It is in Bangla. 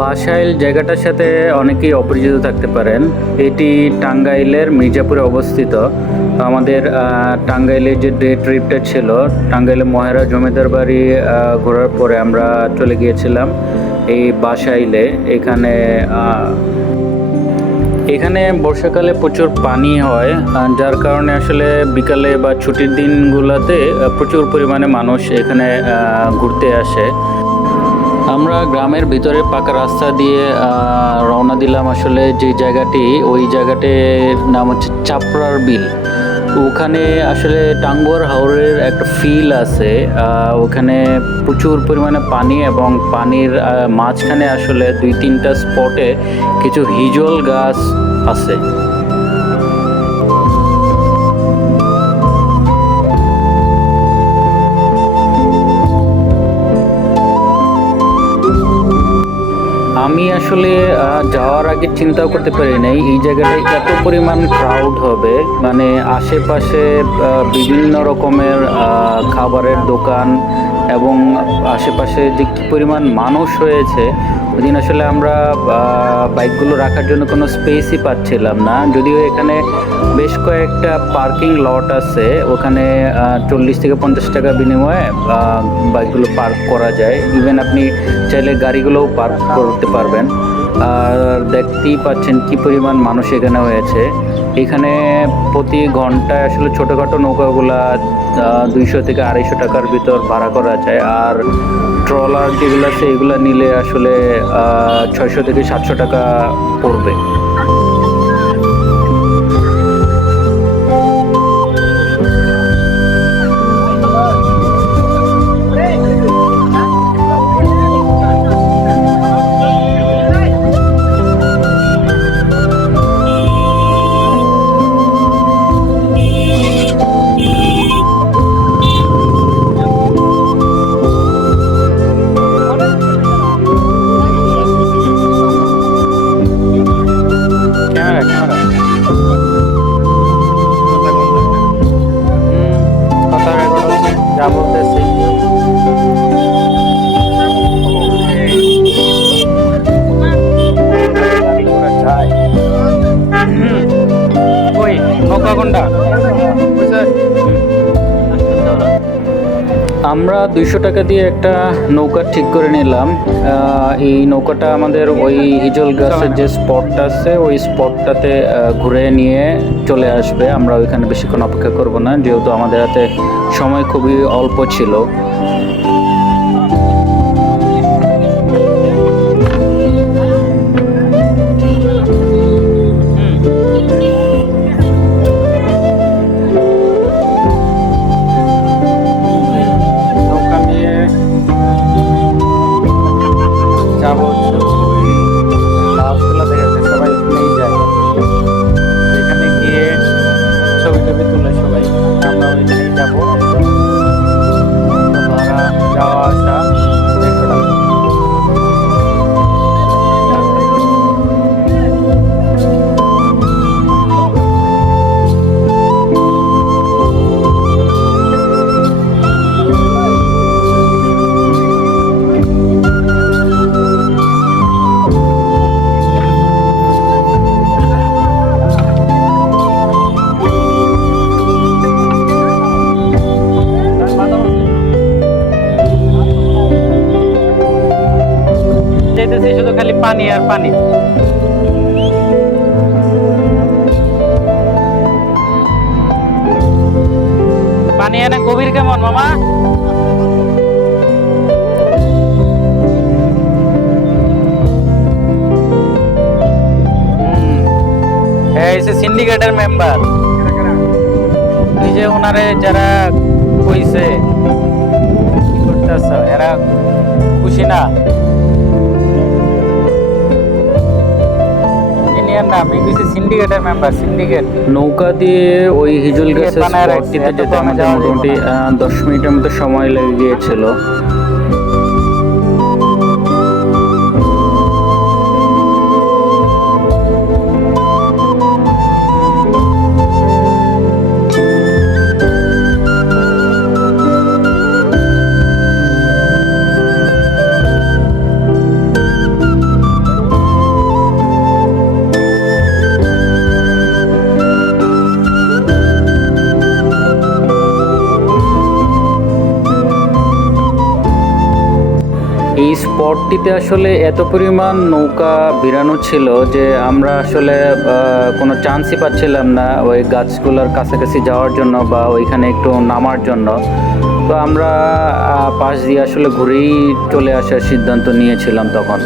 বাসাইল জায়গাটার সাথে অনেকেই অপরিচিত থাকতে পারেন। এটি টাঙ্গাইলের মির্জাপুরে অবস্থিত। আমাদের টাঙ্গাইলের যে ডে ট্রিপটা ছিল টাঙ্গাইলে মহেরা জমিদার বাড়ি ঘোরার পরে আমরা চলে গিয়েছিলাম এই বাসাইলে। এখানে এখানে বর্ষাকালে প্রচুর পানি হয় যার কারণে আসলে বিকালে বা ছুটির দিনগুলোতে প্রচুর পরিমাণে মানুষ এখানে ঘুরতে আসে। আমরা গ্রামের ভিতরে পাকা রাস্তা দিয়ে রওনা দিলাম আসলে যে জায়গাটি, ওই জায়গাটির নাম হচ্ছে চাপড়ার বিল। ওখানে আসলে টাঙ্গুয়ার হাওরের একটা ফিল আছে ওখানে প্রচুর পরিমাণে পানি এবং পানির মাঝখানে আসলে দুই তিনটা স্পটে কিছু হিজল গাছ আছে। আমি আসলে যাওয়ার আগে চিন্তাও করতে পারি নাই, এই জায়গাটায় এত পরিমাণ ক্রাউড হবে মানে আশেপাশে বিভিন্ন রকমের খাবারের দোকান এবং আশেপাশে যে কী পরিমাণ মানুষ হয়েছে ওই আসলে আমরা বাইকগুলো রাখার জন্য কোনো স্পেসই পাচ্ছিলাম না। যদিও এখানে বেশ কয়েকটা পার্কিং লট আছে, ওখানে চল্লিশ থেকে পঞ্চাশ টাকা বিনিময়ে বাইকগুলো পার্ক করা যায়। ইভেন আপনি চাইলে গাড়িগুলোও পার্ক করতে পারবেন। আর দেখতেই পাচ্ছেন কি পরিমাণ মানুষ এখানে হয়েছে। এখানে প্রতি ঘন্টায় আসলে ছোটোখাটো নৌকাগুলা দুইশো থেকে আড়াইশো টাকার ভিতর ভাড়া করা যায়। আর ট্রলার যেগুলো আছে, এগুলো নিলে আসলে ছয়শো থেকে সাতশো টাকা পড়বে। যা বলতেছি আমরা দুইশো টাকা দিয়ে একটা নৌকা ঠিক করে নিলাম। এই নৌকাটা আমাদের ওই হিজল গাছের যে স্পটটা আছে, ওই স্পটটাতে ঘুরে নিয়ে চলে আসবে। আমরা ওইখানে বেশিক্ষণ অপেক্ষা করব না, যেহেতু আমাদের হাতে সময় খুবই অল্প ছিল। পানি আর পানি। পানি এনে গভীর কেমন, মামা? সিন্ডিকেটের মেম্বার যে ওনারে যারা কইছে, কি করতেছ? এরা খুশি না? ইন্ডিয়ান না আমি কিছু সিন্ডিকেটের মেম্বার সিন্ডিকেট নৌকা দিয়ে ওই হিজুল গাছের স্পটটিতে যেতে আমাদের মোটামুটি দশ মিনিটের মতো সময় লেগে গিয়েছিল। চরটিতে আসলে এত পরিমাণ নৌকা বিরানো ছিল যে আমরা আসলে কোনো চান্সই পাচ্ছিলাম না ওই গাছগুলোর কাছাকাছি যাওয়ার জন্য বা ওইখানে একটু নামার জন্য। তো আমরা পাশ দিয়ে আসলে ঘুরেই চলে আসার সিদ্ধান্ত নিয়েছিলাম তখন।